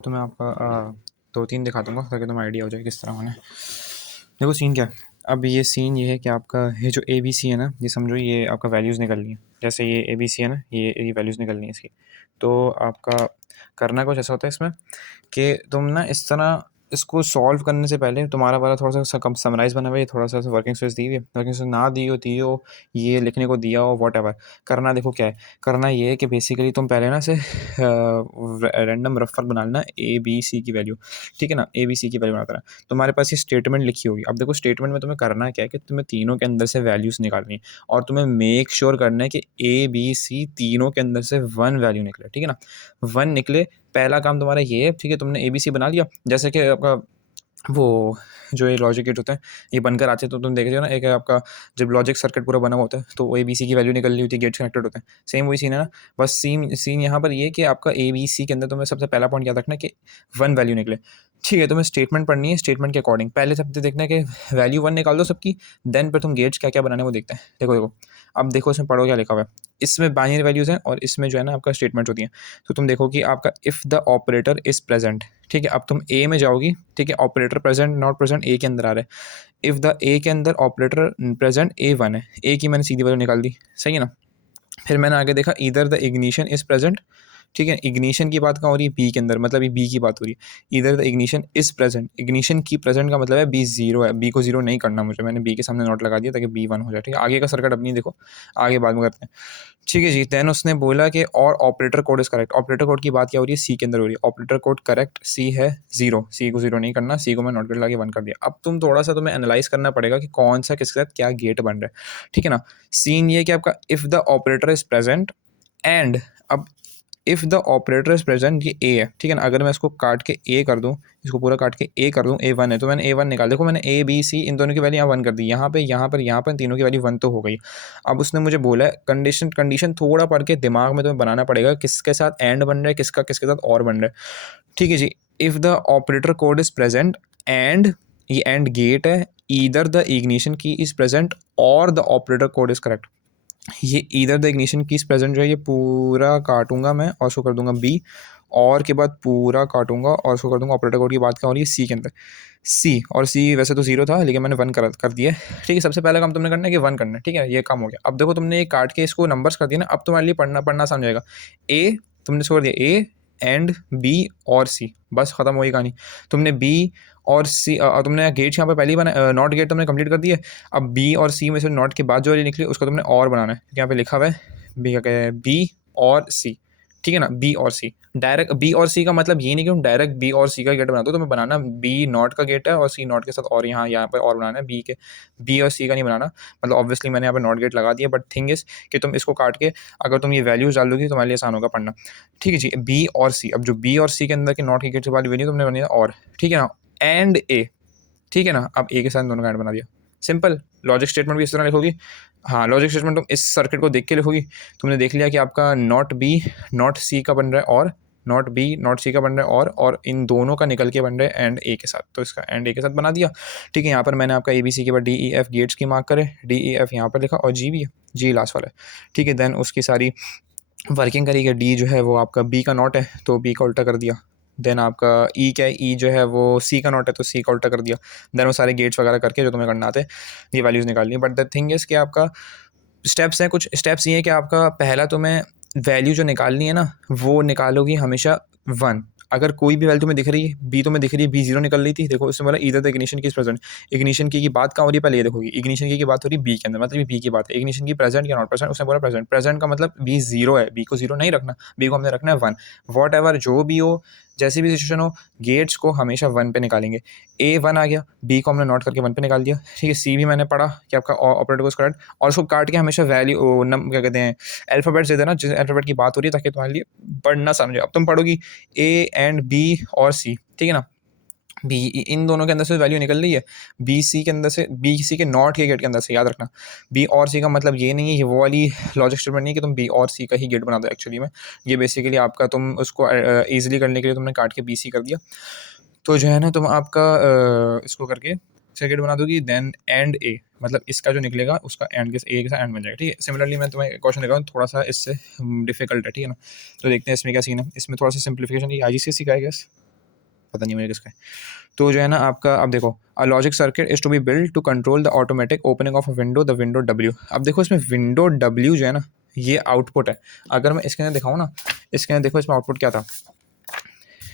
तो मैं आपका 2-3 दिखा दूँगा ताकि तुम्हें आइडिया हो जाए किस तरह होना है। देखो सीन क्या है, अब ये सीन ये है कि आपका ये जो ए बी सी है ना, ये समझो ये आपका वैल्यूज़ निकलनी है। जैसे ये ए बी सी है ना, ये वैल्यूज़ निकलनी है इसकी। तो आपका करना कुछ ऐसा होता है इसमें कि तुम ना इस तरह इसको सॉल्व करने से पहले तुम्हारा वाला थोड़ा सा कम समराइज बना हुआ है, थोड़ा सा वर्किंग स्पेस दी हुई है, वर्किंग स्पेस ना दी हो ये लिखने को दिया हो वॉट एवर। करना देखो क्या है, करना ये है कि बेसिकली तुम पहले ना से रैंडम रफर बना लेना ए बी सी की वैल्यू, ठीक है ना। ए बी सी की वैल्यू बनाता है, तुम्हारे पास ये स्टेटमेंट लिखी होगी। अब देखो स्टेटमेंट में तुम्हें करना क्या है कि तुम्हें तीनों के अंदर से वैल्यूज़ निकालनी है और तुम्हें मेक श्योर करना है कि ए बी सी तीनों के अंदर से 1 वैल्यू निकले, ठीक है ना। 1 निकले, पहला काम तुम्हारा ये है, ठीक है, तुमने ए बी सी बना लिया। जैसे कि आपका वो जो ये लॉजिक गेट होते हैं ये बनकर आते हैं, तो तुम देख रहे हो ना, एक आपका जब लॉजिक सर्किट पूरा बना हुआ होता है तो ए बी सी की वैल्यू निकल रही होती है, गेट्स कनेक्टेड होते हैं। सेम वही सीन है ना, बस सीन यहाँ पर ये है कि आपका ए बी सी के अंदर तुम्हें सबसे पहला पॉइंट याद रखना है कि 1 वैल्यू निकले। ठीक है, तुम्हें स्टेटमेंट पढ़नी है, स्टेटमेंट के अकॉर्डिंग पहले सबसे देखना है कि वैल्यू 1 निकाल दो सबकी, देन फिर तुम गेट्स क्या क्या बनाने वो देखते हैं। देखो अब देखो इसमें पढ़ो क्या लिखा हुआ है। इसमें बाइनरी वैल्यूज़ हैं और इसमें जो है ना आपका स्टेटमेंट होती हैं। तो तुम देखो कि आपका if the operator is present, ठीक है, अब तुम ए में जाओगी, ठीक है, ऑपरेटर प्रेजेंट नॉट प्रेजेंट ए के अंदर आ रहा है। इफ़ द ए के अंदर ऑपरेटर प्रेजेंट ए 1 है, ए की मैंने सीधी वैल्यू निकाल दी, सही है ना। फिर मैंने आगे देखा इधर द इग्निशन इज़ प्रेजेंट, ठीक है, इग्निशन की बात कहाँ हो रही है, बी के अंदर, मतलब ये बी की बात हो रही है। इधर the ignition is present, ignition की प्रेजेंट का मतलब है बी जीरो है, बी को जीरो नहीं करना मुझे, मैंने बी के सामने नोट लगा दिया ताकि बी 1 हो जाए, ठीक है। आगे का सर्किट अब नहीं देखो, आगे बाद में करते हैं, ठीक है जी। देन उसने बोला कि और operator code is correct, operator code की बात क्या हो रही है, सी के अंदर हो रही है, ऑपरेटर कोड करेक्ट, सी है जीरो, सी को जीरो नहीं करना, सी को मैं नोट कर लगा 1 कर दिया। अब तुम थोड़ा सा तुम्हें एनालाइज करना पड़ेगा कि कौन सा किसके साथ क्या गेट बन रहा है, ठीक है ना। सीन ये कि आपका if the operator is present and, अब if the operator is present, ये ए है, ठीक है ना। अगर मैं इसको काट के ए कर दूँ, इसको पूरा काट के ए कर दूँ, ए 1 है, तो मैंने ए 1 निकाल, देखो मैंने ए बी सी इन दोनों की वैल्यू यहाँ 1 कर दी, यहाँ पे यहाँ पर तीनों की वैल्यू 1 तो हो गई। अब उसने मुझे बोला है कंडीशन थोड़ा पढ़ के दिमाग में तुम्हें बनाना पड़ेगा किसके साथ एंड बन रहा है, किसका किसके साथ और बन रहा है, ठीक है जी। If the operator code is present and, ये एंड गेट है, either the ignition key is present और the operator code is correct. ये either the ignition key's present जो है ये पूरा काटूंगा मैं और उसको कर दूंगा बी, और के बाद पूरा काटूंगा और उसको कर दूंगा ऑपरेटर कोड की बात क्या हो रही है सी के अंदर, सी, और सी वैसे तो जीरो था लेकिन मैंने 1 कर दिया, ठीक है। सबसे पहला काम तुमने करना है कि 1 करना है, ठीक है, ये काम हो गया। अब देखो तुमने ये काट के इसको नंबर्स कर दिया ना, अब तुम्हारे लिए पढ़ना आसान जाएगा। ए तुमने इसको कर दिया ए एंड बी और सी, बस खत्म हुई कहानी। तुमने बी और सी, तुमने गेट यहाँ पर पहले ही बना, नॉट गेट तुमने कंप्लीट कर दिया। अब बी और सी में से नॉट के बाद जो वाली निकली उसको तुमने और बनाना है, यहाँ पे लिखा हुआ है बी, क्या कहते हैं, बी और सी, ठीक है ना, बी और सी। डायरेक्ट बी और सी का मतलब ये नहीं कि तुम डायरेक्ट बी और सी का गेट बना दो, तुम्हें बनाना बी नॉट का गेट है और सी नॉट के साथ और यहाँ पर और बनाना है, बी के, बी और सी का नहीं बनाना। मतलब ऑब्वियसली मैंने यहाँ पे नॉट गेट लगा दिया, बट थिंग इज कि तुम इसको काट के अगर तुम ये वैल्यूज डाल दोगी तो तुम्हारे लिए आसान होगा पढ़ना, ठीक है जी। बी और सी, अब जो बी और सी के अंदर के नॉट के गेट वाली वैल्यू तुमने बनाई और, ठीक है ना, एंड ए, ठीक है ना। अब ए के साथ दोनों का एंड बना दिया, सिंपल। लॉजिक स्टेटमेंट भी इस तरह लिखोगी, हाँ लॉजिक स्टेटमेंट तुम इस सर्किट को देख के लिखोगी। तुमने देख लिया कि आपका नॉट बी नॉट सी का बन रहा है और नॉट बी नॉट सी का बन रहा है और इन दोनों का निकल के बन रहा है एंड ए के साथ, तो इसका एंड ए के साथ बना दिया, ठीक है। यहाँ पर मैंने आपका ए बी सी के बाद डी ई एफ गेट्स की मार्क करे, डी ई एफ यहाँ पर लिखा और जी भी है, जी लास्ट वाला है, ठीक है। देन उसकी सारी वर्किंग करी, डी जो है वो आपका बी का नॉट है तो बी का उल्टा कर दिया। देन आपका ई क्या है, ई जो है वो सी का नॉट है तो सी का उल्टा कर दिया। देन वो सारे गेट्स वगैरह करके जो तुम्हें करना आते हैं ये वैल्यूज़ निकालनी है। बट द थिंग इज़ कि आपका स्टेप्स हैं, कुछ स्टेप्स ये हैं कि आपका पहला तुम्हें वैल्यू जो निकालनी है ना वो निकालोगी हमेशा 1। अगर कोई भी वैल्यू तुम्हें दिख रही है, बी तुम्हें दिख रही है, बी जीरो निकल रही थी, देखो उसमें बोला इधर द इग्निशन की प्रेजेंट, इग्निशन की बात कहाँ हो रही है, पहले ये देखोगी इग्निशन की बात हो रही है बी के अंदर, मतलब ये बी की बात है। इग्निशन की प्रेजेंट या नॉट प्रेजेंट, उसने बोला प्रेजेंट, प्रेजेंट का मतलब बी जीरो है, बी को जीरो नहीं रखना, बी को हमने रखना है 1। वॉट एवर जो भी हो, जैसी भी सिचुएशन हो, गेट्स को हमेशा 1 पे निकालेंगे। ए 1 आ गया, बी को हमने नोट करके 1 पे निकाल दिया, ठीक है। सी भी मैंने पढ़ा कि आपका ऑपरेटर को करेक्ट, और उसको काट के हमेशा वैल्यू नम क्या कहते हैं अल्फ़ाबेट्स दे देना जिस अल्फ़ाबेट की बात हो रही है ताकि तुम्हारे लिए पढ़ना समझे। अब तुम पढ़ोगी ए एंड बी और सी, ठीक है ना। बी इन दोनों के अंदर से वैल्यू निकल रही है, बी सी के अंदर से, बी सी के नॉट के गेट के अंदर से, याद रखना। बी और सी का मतलब ये नहीं है, ये वो वाली लॉजिक स्टेटमेंट नहीं है कि तुम बी और सी का ही गेट बना दो एक्चुअली में। ये बेसिकली आपका तुम उसको ईजिली करने के लिए तुमने काट के बी सी कर दिया, तो जो है ना तुम आपका इसको करके सेकेंड बना दोगी। देन एंड ए, मतलब इसका जो निकलेगा उसका एंड के ए के साथ एंड बन जाएगा, ठीक है। सिमिलरली मैं तुम्हें क्वेश्चन देगा थोड़ा सा इससे डिफिकल्ट है, ठीक है ना। तो देखते हैं इसमें क्या सीन है, इसमें थोड़ा सा सिंप्लीफिकेशन की आई जी सी सिखाएगा। पता नहीं मुझे किसका है। तो जो है ना आपका, अब देखो, a logic circuit is to be build to control the automatic opening of a window, the window W. अब देखो इसमें विंडो डब्ल्यू जो है ना, ये आउटपुट है। अगर मैं इसके अंदर दिखाऊँ ना, इसके अंदर देखो इसमें आउटपुट क्या था,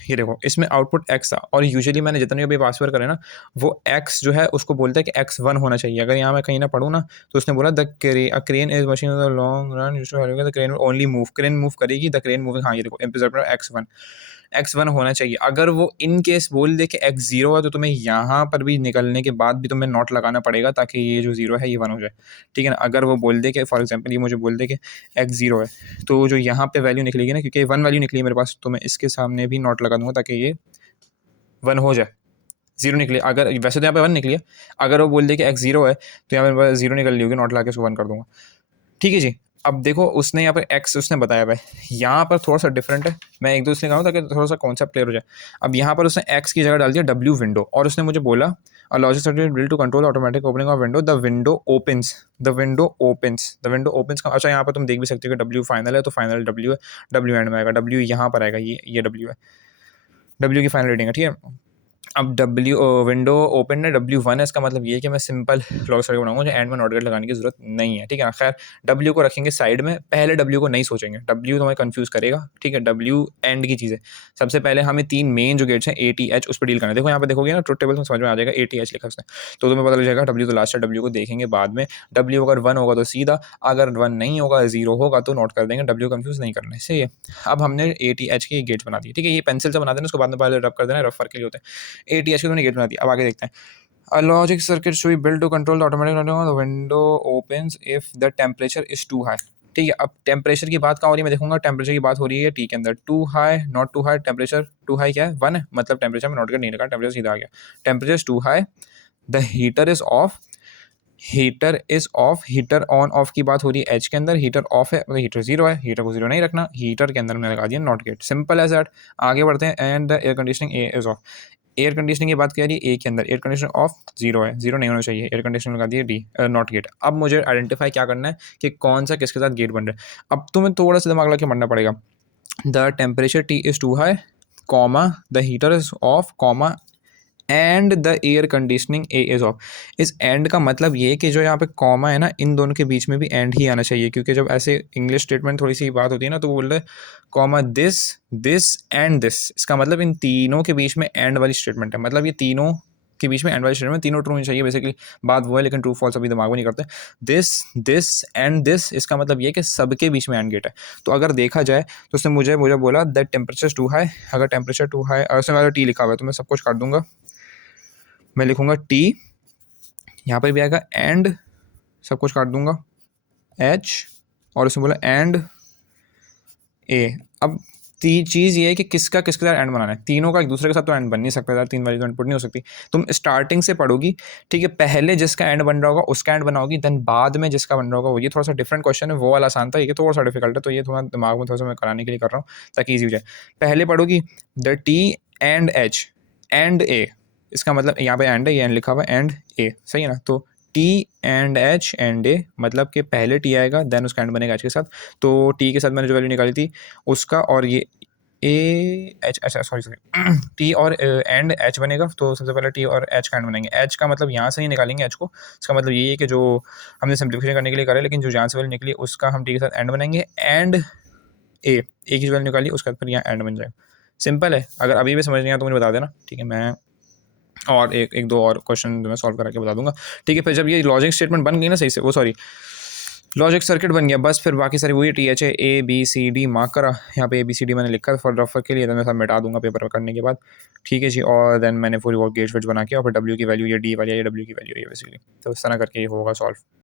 ये देखो इसमें आउटपुट एक्स था, और यूजुअली मैंने जितने भी पासवर्ड करे ना, वो एक्स जो है उसको बोलता है कि एक्स वन होना चाहिए। अगर यहाँ मैं कहीं ना पढ़ूँ ना, तो उसने बोला the crane is machine the long run the crane only move, crane move करेगी, द क्रेन मूविंग, हाँ ये देखो एक्स वन होना चाहिए। अगर वो इन केस बोल दे कि एक्स जीरो है, तो तुम्हें यहाँ पर भी निकलने के बाद भी तुम्हें नॉट लगाना पड़ेगा, ताकि ये जो जीरो है ये वन हो जाए, ठीक है ना। अगर वो बोल दे कि फॉर एग्जाम्पल ये मुझे बोल दे कि एक्स जीरो है, तो जो यहाँ पे वैल्यू निकलेगी ना, क्योंकि वन वैल्यू निकली है मेरे पास, तो मैं इसके सामने भी नॉट लगा दूंगा ताकि ये वन हो जाए। जीरो निकली, अगर वैसे तो यहाँ पे वन निकली है, अगर वो बोल दे कि एक्स जीरो है, तो यहाँ पे जीरो निकल ली होगी, नॉट ला के उसको वन कर दूंगा, ठीक है जी। अब देखो उसने यहाँ पर एक्स उसने बताया भाई, यहाँ पर थोड़ा सा डिफरेंट है, मैं एक दो इसलिए कहूँ ताकि थोड़ा सा कॉन्सेप्ट क्लियर हो जाए। अब यहाँ पर उसने एक्स की जगह डाल दिया डब्ल्यू विंडो, और उसने मुझे बोला a logic circuit build to control automatic opening of window, the window opens, the window opens, the window opens का, अच्छा यहाँ पर तुम देख भी सकते हो कि डब्ल्यू फाइनल है, तो फाइनल डब्ल्यू है, डब्ल्यू एंड में आएगा, डब्ल्यू यहाँ पर आएगा, ये डब्ल्यू है, डब्ल्यू की फाइनल रीडिंग है, ठीक है। अब डब्ल्यू विंडो ओपन है, डब्ल्यू वन है, इसका मतलब ये है कि मैं सिंपल लॉग सर्किट बनाऊंगा, जो एंड में नॉट गेट लगाने की जरूरत नहीं है, ठीक है ना। खैर डब्ल्यू को रखेंगे साइड में, पहले डब्ल्यू को नहीं सोचेंगे, डब्ल्यू तो हमें कंफ्यूज करेगा, ठीक है। डब्ल्यू एंड की चीज़ है। सबसे पहले हमें तीन मेन जो गेट्स हैं ए टी एच, उस पर डील करना है। देखो यहाँ पे देखोगे ना ट्रुथ टेबल में समझ में आ जाएगा, ए टी एच लिखा उसने, तो तुम्हें पता लग जाएगा डब्ल्यू तो लास्ट है, डब्ल्यू को देखेंगे बाद में। डब्ल्यू अगर वन होगा तो सीधा, अगर वन नहीं होगा, जीरो होगा तो नोट कर देंगे, डब्ल्यू कंफ्यूज नहीं करना है, सही है। अब हमने ए टी एच के गेट्स बना दिए, ठीक है, ये पेंसिल से बना देना, उसको बाद में पहले रब कर देना, रफर के लिए होते हैं। ए टी एच के तुमने गेट बना दिया, अब आगे देखते हैं। A logic circuit should be built to control the automatic running of the window opens if the temperature is too high, ठीक है। अब टेम्परेचर की बात कहाँ हो रही है, मैं देखूंगा टेम्परेचर की बात हो रही है टी के अंदर, too high not too high, temperature too high क्या है, वन है, मतलब टेम्परेचर में नॉट गेट नहीं लगा, टेम्परेचर सीधा आ गया, temperature too high, the heater is off, heater is off, heater on off की बात हो रही है एच के अंदर, हीटर ऑफ है, मतलब हीटर जीरो है, हीटर को जीरो नहीं रखना, हीटर के अंदर मैंने लगा दिया not get, simple as that. आगे बढ़ते हैं, and the air conditioning a is off, air conditioning की बात कह रही है ए के अंदर, एयर कंडीशनर ऑफ, जीरो है, जीरो नहीं होना चाहिए, एयर कंडीशनर लगा दिए डी नॉट गेट। अब मुझे आइडेंटिफाई क्या करना है कि कौन सा किसके साथ गेट बन रहा है। अब तुम्हें थोड़ा सा दिमाग लगा के पढ़ना पड़ेगा, the temperature T is too high, comma the heater is off, comma and the air conditioning a is off. इस एंड का मतलब ये कि जो यहाँ पे कॉमा है ना, इन दोनों के बीच में भी एंड ही आना चाहिए, क्योंकि जब ऐसे इंग्लिश स्टेटमेंट थोड़ी सी बात होती है ना, तो वो बोल रहे comma this, this and this, इसका मतलब इन तीनों के बीच में एंड वाली स्टेटमेंट है, मतलब ये तीनों के बीच में एंड वाली स्टेटमेंट, तीनों ट्रू होनी चाहिए बेसिकली। बात वो है, लेकिन ट्रू फॉल्स अभी दिमाग में नहीं करते। दिस, दिस एंड दिस, इसका मतलब ये कि सबके बीच में एंड गेट है। तो अगर देखा जाए तो उसने मुझे बोला दैट टेम्परेचर टू हाई, अगर टेम्परेचर टू हाई, उसने वाला टी लिखा हुआ है तो मैं सब कुछ काट दूंगा, मैं लिखूंगा टी, यहाँ पर भी आएगा एंड, सब कुछ काट दूंगा, एच, और उसने बोला एंड ए। अब चीज़ ये है कि किसका किसके साथ एंड बनाना है, तीनों का एक दूसरे के साथ तो एंड बन नहीं सकता यार, तीन वाली तो एंड पुट नहीं हो सकती। तुम स्टार्टिंग से पढ़ोगी, ठीक है, पहले जिसका एंड बन रहा होगा उसका एंड बनाओगी, देन बाद में जिसका बन रहा होगा वो। ये थोड़ा सा डिफरेंट क्वेश्चन है, वो वाला आसान था, ये थोड़ा सा डिफिकल्ट है, तो ये थोड़ा दिमाग में थोड़ा सा मैं कराने के लिए कर रहा हूँ ताकि ईजी हो जाए। पहले पढ़ोगी the T and H and A, इसका मतलब यहाँ पे एंड है, ये एंड लिखा हुआ है, एंड ए, सही है ना। तो टी एंड एच एंड ए, मतलब कि पहले टी आएगा देन उसका एंड बनेगा एच के साथ। तो टी के साथ मैंने जो वैल्यू निकाली थी उसका, और ये ए एच, अच्छा सॉरी टी और एंड एच बनेगा, तो सबसे पहले टी और एच का एंड बनेंगे। एच का मतलब यहाँ से ही निकालेंगे एच को, इसका मतलब ये है कि जो हमने सिंप्लीफिकेशन करने के लिए करा है, लेकिन जो यहाँ से वैल्यू निकली उसका हम टी के साथ एंड बनाएंगे, एंड ए की जो वैल्यू निकाली उसका फिर यहाँ एंड बन जाएगा। सिंपल है, अगर अभी भी समझ नहीं आया तो मुझे बता देना, ठीक है, मैं और एक दो और क्वेश्चन मैं सॉल्व करा के बता दूंगा, ठीक है। फिर जब ये लॉजिक स्टेटमेंट बन गई ना सही से, वो सॉरी लॉजिक सर्किट बन गया, बस फिर बाकी सारी वही टी एच है, A B C D mark करा, यहाँ पे ए बी सी डी मैंने लिखा है फॉर रफर के लिए, तो मैं सब मिटा दूंगा पेपर करने के बाद, ठीक है जी। और देन मैंने पूरी वो गेट्स वेट्स बना के, और फिर डब्ल्यू की वैल्यू ये डी वाली है, डब्ल्यू की वैल्यू ये बेसिकली, तो इस तरह करके ये होगा सॉल्व।